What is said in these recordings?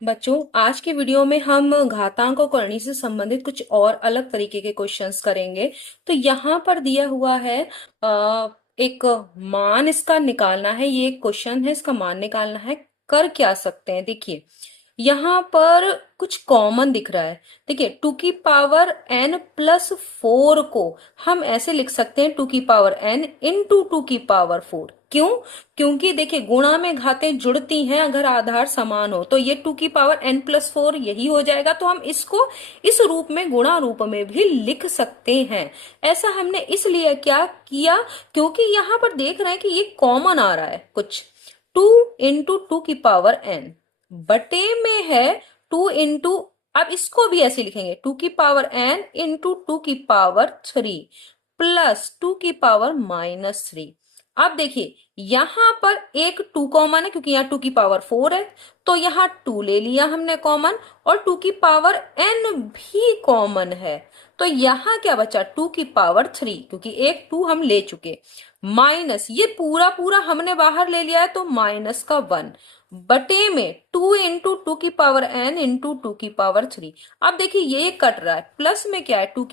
बच्चों, आज की वीडियो में हम घातांक और करनी से संबंधित कुछ और अलग तरीके के क्वेश्चंस करेंगे। तो यहाँ पर दिया हुआ है एक मान इसका निकालना है। ये एक क्वेश्चन है, इसका मान निकालना है। कर क्या सकते हैं, देखिए यहाँ पर कुछ कॉमन दिख रहा है। देखिए 2n+4 को हम ऐसे लिख सकते हैं 2n इंटू 2 4। क्यों? क्योंकि देखिए गुणा में घातें जुड़ती हैं अगर आधार समान हो, तो ये 2n+4 यही हो जाएगा। तो हम इसको इस रूप में, गुणा रूप में भी लिख सकते हैं। ऐसा हमने इसलिए क्या किया, क्योंकि यहाँ पर देख रहे हैं कि ये कॉमन आ रहा है कुछ। 2 × 2n बटे में है 2 इंटू, अब इसको भी ऐसे लिखेंगे 2n इंटू 2 3 प्लस 2 -3। अब देखिए यहां पर एक 2 कॉमन है क्योंकि यहाँ 2 4 है, तो यहाँ 2 ले लिया हमने कॉमन, और 2n भी कॉमन है। तो यहाँ क्या बचा 2 3, क्योंकि एक 2 हम ले चुके, माइनस ये पूरा पूरा हमने बाहर ले लिया है तो -1 बटे में 2 इंटू 2n इंटू 2 3। अब देखिए ये कट रहा है, प्लस में क्या है 2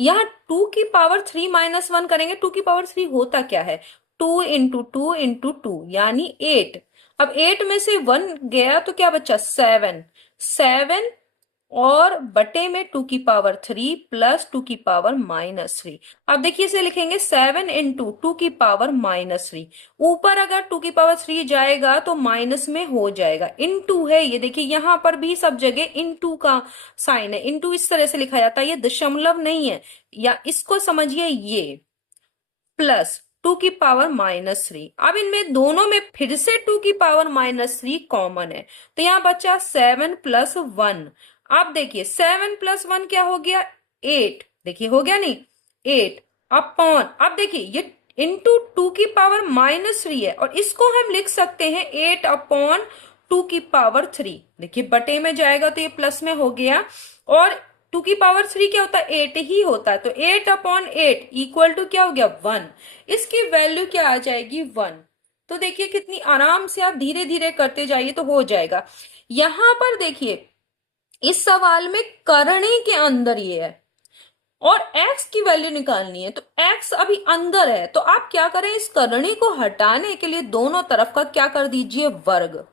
यहाँ 2 3 - 1 करेंगे। 2 3 होता क्या है, 2 इंटू 2 यानी 8। अब 8 में से 1 गया तो क्या बचा 7। 7 और बटे में 2 3 प्लस 2 अब देखिए इसे लिखेंगे 7 इंटू 2 ऊपर अगर 2 जाएगा तो माइनस में हो जाएगा, इंटू है ये। देखिए यहां पर भी सब जगह इंटू का साइन है। इंटू इस तरह से लिखा जाता है, ये दशमलव नहीं है, या इसको समझिए ये प्लस 2 अब इनमें दोनों में फिर से 2 कॉमन है, तो यहां बचा 7+1। अब देखिए 7+1 क्या हो गया 8। देखिए हो गया नहीं 8 अपॉन, अब देखिए ये इंटू 2 है, और इसको हम लिख सकते हैं 8/2। देखिए बटे में जाएगा तो ये प्लस में हो गया, और 2 क्या होता है 8 ही होता है, तो 8/8 इक्वल टू क्या हो गया 1। इसकी वैल्यू क्या आ जाएगी 1। तो देखिए कितनी आराम से आप धीरे धीरे करते जाइए तो हो जाएगा। यहां पर देखिए इस सवाल में करने के अंदर ये है और x की वैल्यू निकालनी है, तो x अभी अंदर है, तो आप क्या करें, इस करनी को हटाने के लिए दोनों तरफ का क्या कर दीजिए वर्ग।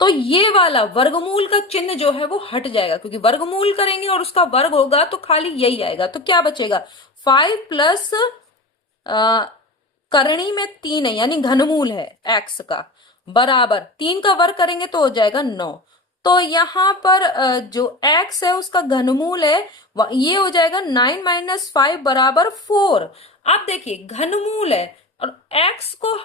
तो ये वाला वर्गमूल का चिन्ह जो है वो हट जाएगा, क्योंकि वर्गमूल करेंगे और उसका वर्ग होगा तो खाली यही आएगा। तो क्या बचेगा 5 प्लस करणी में 3 है यानी घनमूल है x का, बराबर 3 का वर्ग करेंगे तो हो जाएगा 9। तो यहाँ पर जो x है उसका घनमूल है, ये हो जाएगा 9 - 5 बराबर 4। अब देखिए घनमूल है और x को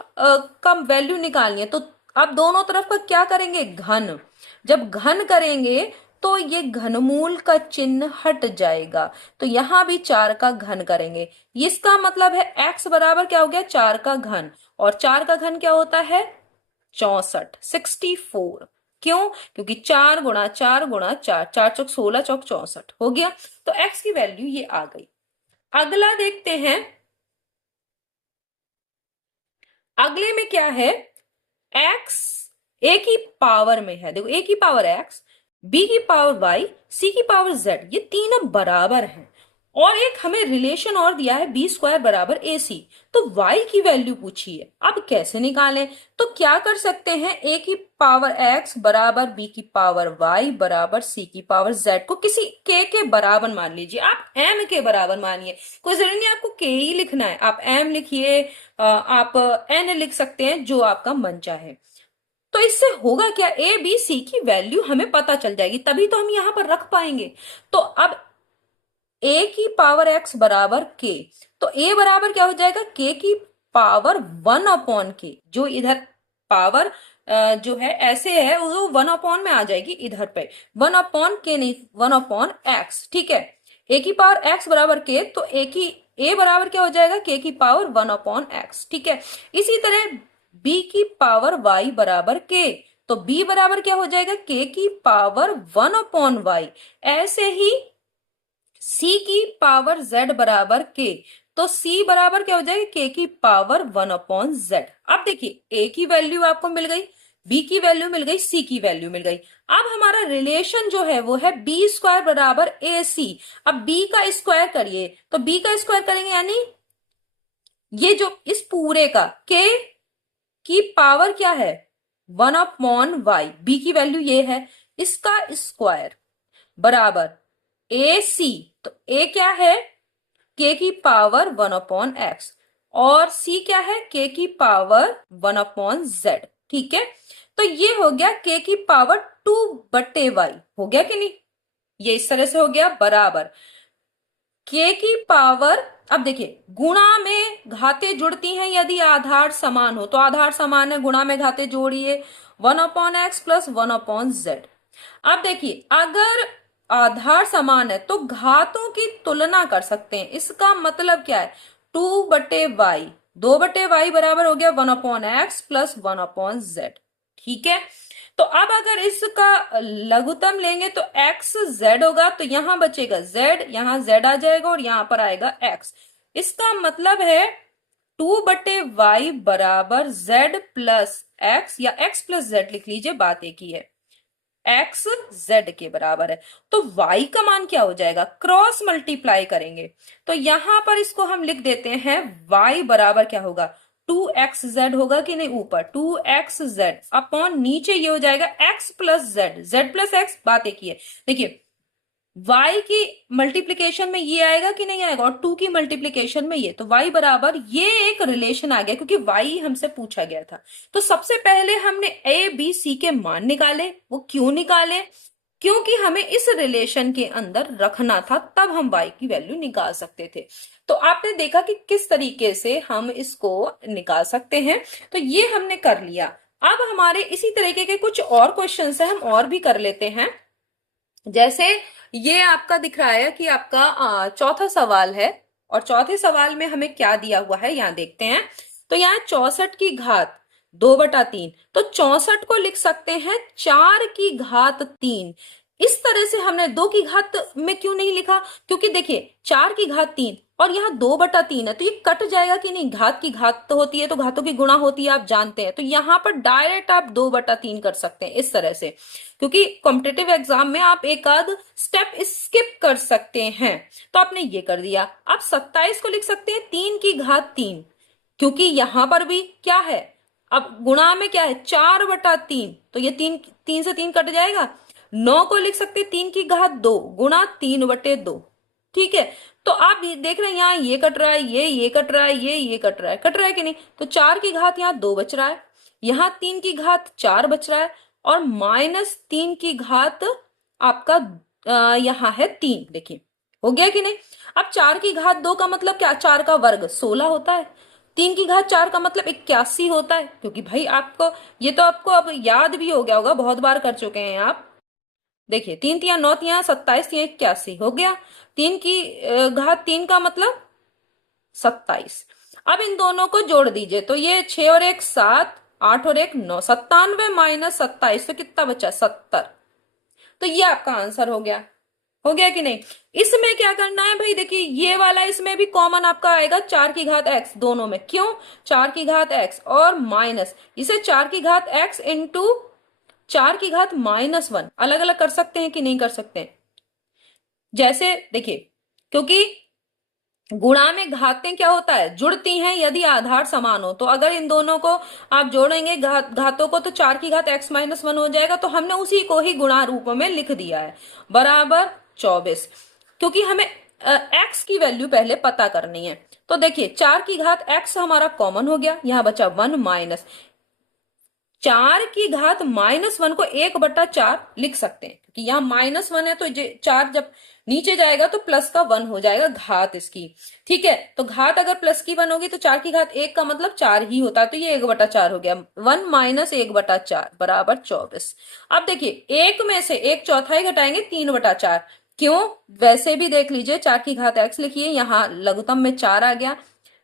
कम वैल्यू निकालनी है, तो अब दोनों तरफ का क्या करेंगे घन। जब घन करेंगे तो ये घनमूल का चिन्ह हट जाएगा, तो यहां भी 4 का घन करेंगे। इसका मतलब है x बराबर क्या हो गया 4 का घन, और 4 का घन क्या होता है 64, 64। क्यों? क्योंकि 4 × 4 × 4, 4 × 4 = 16, 4 × 64 हो गया। तो x की वैल्यू ये आ गई। अगला देखते हैं, अगले में क्या है, x a की पावर में है। देखो a की पावर x, b की पावर y, c की पावर z, ये तीनों बराबर हैं। और एक हमें रिलेशन और दिया है b² बराबर ac, तो y की वैल्यू पूछी है। अब कैसे निकालें, तो क्या कर सकते हैं, a की पावर x बराबर b की पावर y बराबर c की पावर z को किसी k के बराबर मान लीजिए। आप m के बराबर मानिए, कोई जरूरी नहीं आपको k ही लिखना है, आप m लिखिए, आप n लिख सकते हैं, जो आपका मन चाहे। तो इससे होगा क्या, ए बी सी की वैल्यू हमें पता चल जाएगी, तभी तो हम यहां पर रख पाएंगे। तो अब ए की पावर एक्स बराबर के, तो ए बराबर क्या हो जाएगा के की पावर 1/k, जो इधर पावर जो है ऐसे है वो 1/ में आ जाएगी इधर पे, 1/k नहीं 1/x। ठीक है, ए की पावर x बराबर के, तो ए बराबर क्या हो जाएगा के की पावर 1/x। ठीक है, इसी तरह b की पावर y बराबर k, तो b बराबर क्या हो जाएगा k की पावर 1/y। ऐसे ही c की पावर z बराबर k, तो c बराबर क्या हो जाएगा k की पावर 1/z। अब देखिए a की वैल्यू आपको मिल गई, बी की वैल्यू मिल गई, सी की वैल्यू मिल गई। अब हमारा रिलेशन जो है वो है बी स्क्वायर बराबर ए सी। अब बी का स्क्वायर करिए, तो बी का स्क्वायर करेंगे यानी ये जो इस पूरे का के की पावर क्या है 1/y, बी की वैल्यू ये है, इसका स्क्वायर बराबर ए सी। तो ए क्या है के की पावर 1/x और सी क्या है के की पावर 1/z। ठीक है, तो ये हो गया के की पावर 2/y, हो गया कि नहीं, ये इस तरह से हो गया बराबर के की पावर। अब देखिए गुणा में घातें जुड़ती हैं यदि आधार समान हो, तो आधार समान है, गुणा में घातें जोड़िए 1/x प्लस 1/z। अब देखिए अगर आधार समान है तो घातों की तुलना कर सकते हैं, इसका मतलब क्या है 2/y, 2/y बराबर हो गया 1/x प्लस 1/z। ठीक है, तो अब अगर इसका लघुत्तम लेंगे तो एक्स जेड होगा, तो यहां बचेगा जेड, यहां जेड आ जाएगा और यहां पर आएगा एक्स। इसका मतलब है 2/y बराबर जेड प्लस एक्स, या एक्स प्लस जेड लिख लीजिए, बात एक ही है, एक्स जेड के बराबर है। तो y का मान क्या हो जाएगा, क्रॉस मल्टीप्लाई करेंगे, तो यहां पर इसको हम लिख देते हैं y बराबर क्या होगा 2xz होगा कि नहीं, ऊपर 2xz अपॉन नीचे ये हो जाएगा x plus Z, z plus x, बात एक ही है। देखिए y की मल्टीप्लीकेशन में ये आएगा कि नहीं आएगा, और 2 की मल्टीप्लीकेशन में ये, तो y बराबर ये एक रिलेशन आ गया क्योंकि y हमसे पूछा गया था। तो सबसे पहले हमने a b c के मान निकाले। वो क्यों निकाले, क्योंकि हमें इस रिलेशन के अंदर रखना था, तब हम y की वैल्यू निकाल सकते थे। तो आपने देखा कि किस तरीके से हम इसको निकाल सकते हैं, तो ये हमने कर लिया। अब हमारे इसी तरीके के कुछ और क्वेश्चंस हैं, हम और भी कर लेते हैं। जैसे ये आपका दिख रहा है कि आपका चौथा सवाल है, और चौथे सवाल में हमें क्या दिया हुआ है यहां देखते हैं। तो यहाँ 64 की घात 2/3, तो 64 को लिख सकते हैं 4 की घात 3। इस तरह से हमने 2 की घात में क्यों नहीं लिखा, क्योंकि देखिए 4 की घात 3 और यहाँ 2/3 है, तो ये कट जाएगा कि नहीं, घात की घात तो होती है तो घातों की गुणा होती है, आप जानते हैं। तो यहाँ पर डायरेक्ट आप 2/3 कर सकते हैं इस तरह से, क्योंकि कॉम्पिटेटिव एग्जाम में आप एक आध स्टेप स्किप कर सकते हैं। तो आपने ये कर दिया। आप 27 को लिख सकते हैं 3 की घात 3, क्योंकि यहां पर भी क्या है, अब गुणा में क्या है 4/3, तो ये 3 से 3 कट जाएगा। 9 को लिख सकते हैं 3 की घात 2 गुणा 3/2। ठीक है, तो आप ये देख रहे हैं यहाँ ये कट रहा है, ये कट रहा है, ये कट रहा है, कट रहा है कि नहीं। तो 4 की घात यहाँ 2 बच रहा है, यहाँ 3 की घात 4 बच रहा है, और -3 की घात आपका यहाँ है 3। देखिए हो गया कि नहीं। अब 4 की घात 2 का मतलब क्या, 4 का वर्ग 16 होता है। 3 की घात 4 का मतलब 81 होता है, क्योंकि भाई आपको ये तो आपको अब याद भी हो गया होगा, बहुत बार कर चुके हैं आप। देखिए 3 तिया 9 तिया 27 तिया 81 हो गया। 3 की घात 3 का मतलब 27। अब इन दोनों को जोड़ दीजिए, तो ये 6 और 1 7, 8 और 1 9, 97 माइनस 27, तो कितना बचा 70। तो ये आपका आंसर हो गया कि नहीं। इसमें क्या करना है भाई, देखिए ये वाला इसमें भी कॉमन आपका आएगा 4 की घात x दोनों में, क्यों 4 की घात x और माइनस इसे 4 की घात x इंटू 4 की घात -1 अलग अलग कर सकते हैं कि नहीं कर सकते हैं। जैसे देखिए क्योंकि गुणा में घातें क्या होता है जुड़ती हैं यदि आधार समान हो, तो अगर इन दोनों को आप जोड़ेंगे घातों को, तो 4 की घात x-1 हो जाएगा। तो हमने उसी को ही गुणा रूप में लिख दिया है बराबर 24, क्योंकि हमें x की वैल्यू पहले पता करनी है। तो देखिए 4 की घात x हमारा कॉमन हो गया, यहां बचा 1 माइनस 4 की घात -1 को 1/4 लिख सकते हैं, क्योंकि यहाँ -1 है, तो 4 जब नीचे जाएगा तो प्लस का 1 हो जाएगा घात इसकी। ठीक है, तो घात अगर प्लस की 1 होगी तो 4 की घात 1 का मतलब 4 ही होता है, तो ये 1/4 हो गया। 1 माइनस 1/4 बराबर 24। अब देखिए 1 में से 1/4 घटाएंगे 3/4, क्यों, वैसे भी देख लीजिए 4 की घात x लिखिए, यहाँ लघुत्तम में 4 आ गया,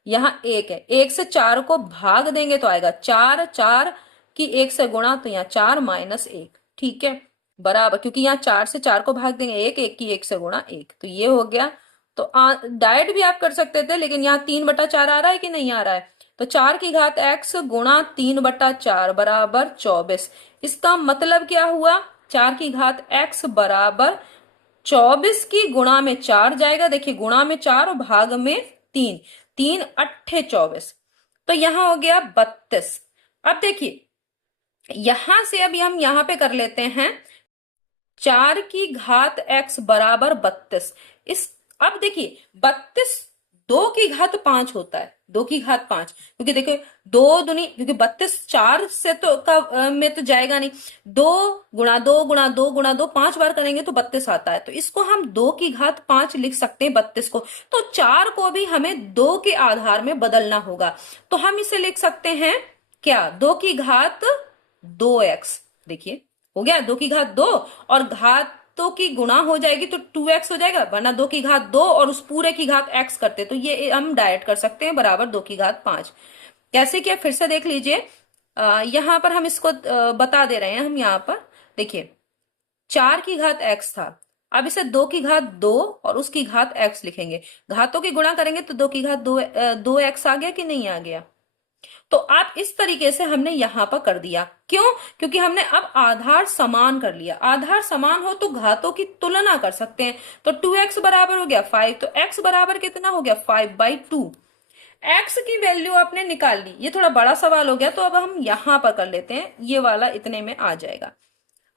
यहाँ 1 है, 1 से 4 को भाग देंगे तो आएगा 4, 4 की 1 से गुणा, तो यहाँ 4 माइनस 1। ठीक है, बराबर, क्योंकि यहाँ 4 से 4 को भाग देंगे 1, 1 की 1 से गुणा 1, तो ये हो गया। तो डायरेक्ट भी आप कर सकते थे, लेकिन यहाँ 3/4 आ रहा है कि नहीं आ रहा है, तो 4 की घात x गुणा 3/4 बराबर 24। इसका मतलब क्या हुआ, 4 की घात x बराबर 24 की गुणा में 4 जाएगा, देखिए गुणा में 4 और भाग में 3, 3 अट्ठे 24, तो यहां हो गया 32। अब देखिए यहां से अभी हम यहां पे कर लेते हैं 4 की घात x बराबर 32। इस अब देखिए 32 2 की घात 5 होता है, 2 की घात 5, क्योंकि देखो दो दुनी, क्योंकि 32 4 से तो में तो जाएगा नहीं, 2 गुणा 2 5 बार करेंगे तो 32 आता है, तो इसको हम 2 की घात 5 लिख सकते हैं 32 को। तो 4 को भी हमें 2 के आधार में बदलना होगा, तो हम इसे लिख सकते हैं क्या, 2 की घात 2x। देखिए हो गया 2 की घात 2, और घातों की गुणा हो जाएगी तो 2x हो जाएगा, वरना 2 की घात 2 और उस पूरे की घात x करते, तो ये हम डायरेक्ट कर सकते हैं बराबर 2 की घात 5। कैसे किया फिर से देख लीजिए, यहां पर हम इसको बता दे रहे हैं, हम यहां पर देखिए 4 की घात x था, अब इसे 2 की घात 2 और उसकी घात x लिखेंगे, घातों की गुणा करेंगे तो 2 की घात 2x आ गया कि नहीं आ गया। तो आप इस तरीके से हमने यहां पर कर दिया, क्यों, क्योंकि हमने अब आधार समान कर लिया, आधार समान हो तो घातों की तुलना कर सकते हैं, तो 2x बराबर हो गया 5, तो x बराबर कितना हो गया 5/2। x की वैल्यू आपने निकाल ली, ये थोड़ा बड़ा सवाल हो गया, तो अब हम यहां पर कर लेते हैं, ये वाला इतने में आ जाएगा।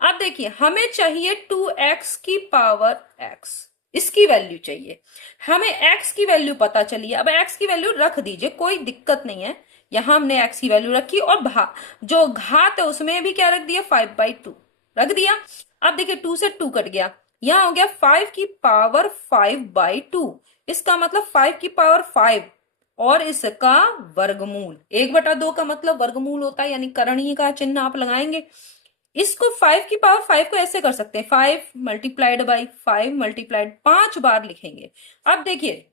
अब देखिए हमें चाहिए 2x की पावर x, इसकी वैल्यू चाहिए हमें, x की वैल्यू पता चली है, अब x की वैल्यू रख दीजिए, कोई दिक्कत नहीं है, यहां हमने x की वैल्यू रखी और जो घात है उसमें भी क्या रख दिया 5/2 रख दिया। अब देखिए 2 से 2 कट गया, यहां हो गया 5 की पावर 5/2, इसका मतलब 5 की पावर 5 और इसका वर्गमूल, 1/2 का मतलब वर्गमूल होता है, यानी करणीय का चिन्ह आप लगाएंगे। इसको 5 की पावर 5 को ऐसे कर सकते हैं, 5 मल्टीप्लाइड बाई 5 मल्टीप्लाइड 5 बार लिखेंगे। अब देखिए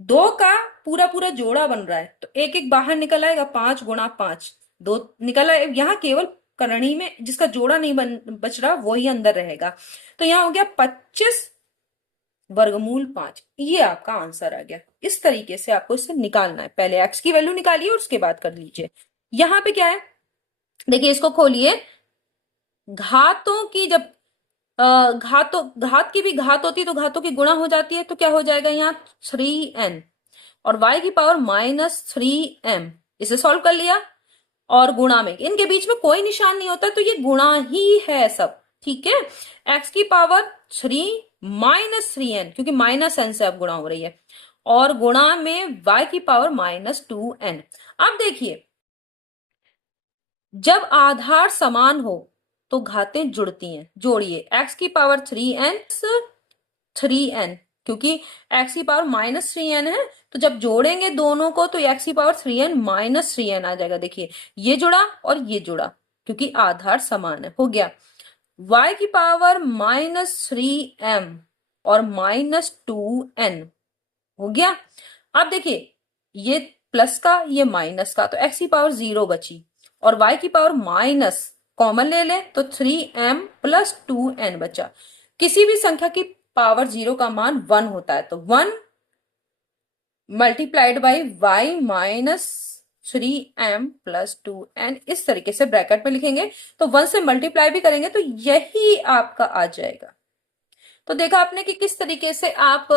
2 का पूरा पूरा जोड़ा बन रहा है, तो एक एक बाहर निकल आएगा, 5 गुणा 5 2 निकल आए, यहाँ केवल करणी में जिसका जोड़ा नहीं बच रहा वही अंदर रहेगा, तो यहाँ हो गया 25 वर्गमूल 5, ये आपका आंसर आ गया। इस तरीके से आपको इससे निकालना है, पहले x की वैल्यू निकालिए और उसके बाद कर लीजिए। यहाँ पे क्या है देखिए, इसको खोलिए, घातों की जब घात की भी घात होती है तो घातों की गुणा हो जाती है, तो क्या हो जाएगा यहाँ 3n और y की पावर -3m, इसे सॉल्व कर लिया, और गुणा में इनके बीच में कोई निशान नहीं होता, तो ये गुणा ही है सब, ठीक है। x की पावर 3 -3n, क्योंकि -n से अब गुणा हो रही है, और गुणा में y की पावर -2n। अब देखिए जब आधार समान हो तो घातें जुड़ती हैं, जोड़िए x की पावर 3n, क्योंकि x की पावर -3n है, तो जब जोड़ेंगे दोनों को तो x की पावर 3n -3n आ जाएगा। देखिए ये जुड़ा और ये जुड़ा, क्योंकि आधार समान है, हो गया y की पावर -3m और -2n हो गया। अब देखिए ये प्लस का ये माइनस का, तो x की पावर 0 बची, और y की पावर माइनस कॉमन ले ले तो 3m + 2n बचा। किसी भी संख्या की पावर 0 का मान 1 होता है, तो 1 multiplied by y -3m + 2n, इस तरीके से ब्रैकेट में लिखेंगे, तो 1 से मल्टीप्लाई भी करेंगे तो यही आपका आ जाएगा। तो देखा आपने कि किस तरीके से आप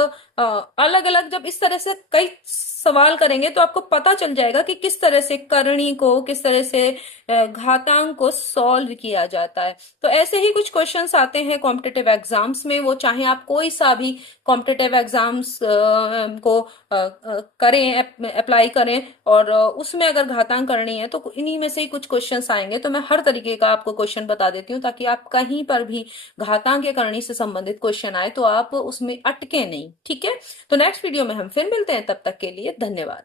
अलग अलग जब इस तरह से कई सवाल करेंगे तो आपको पता चल जाएगा कि किस तरह से करणी को, किस तरह से घातांक को सॉल्व किया जाता है। तो ऐसे ही कुछ क्वेश्चंस आते हैं कॉम्पिटिटिव एग्जाम्स में, वो चाहे आप कोई सा भी कॉम्पिटिटिव एग्जाम्स को करें, अप्लाई करें, और उसमें अगर घातांक करनी है तो इन्हीं में से ही कुछ क्वेश्चंस आएंगे, तो मैं हर तरीके का आपको क्वेश्चन बता देती हूँ, ताकि आप कहीं पर भी घातांक या करनी से संबंधित क्वेश्चन आए तो आप उसमें अटके नहीं, ठीक है। तो नेक्स्ट वीडियो में हम फिर मिलते हैं, तब तक के लिए धन्यवाद।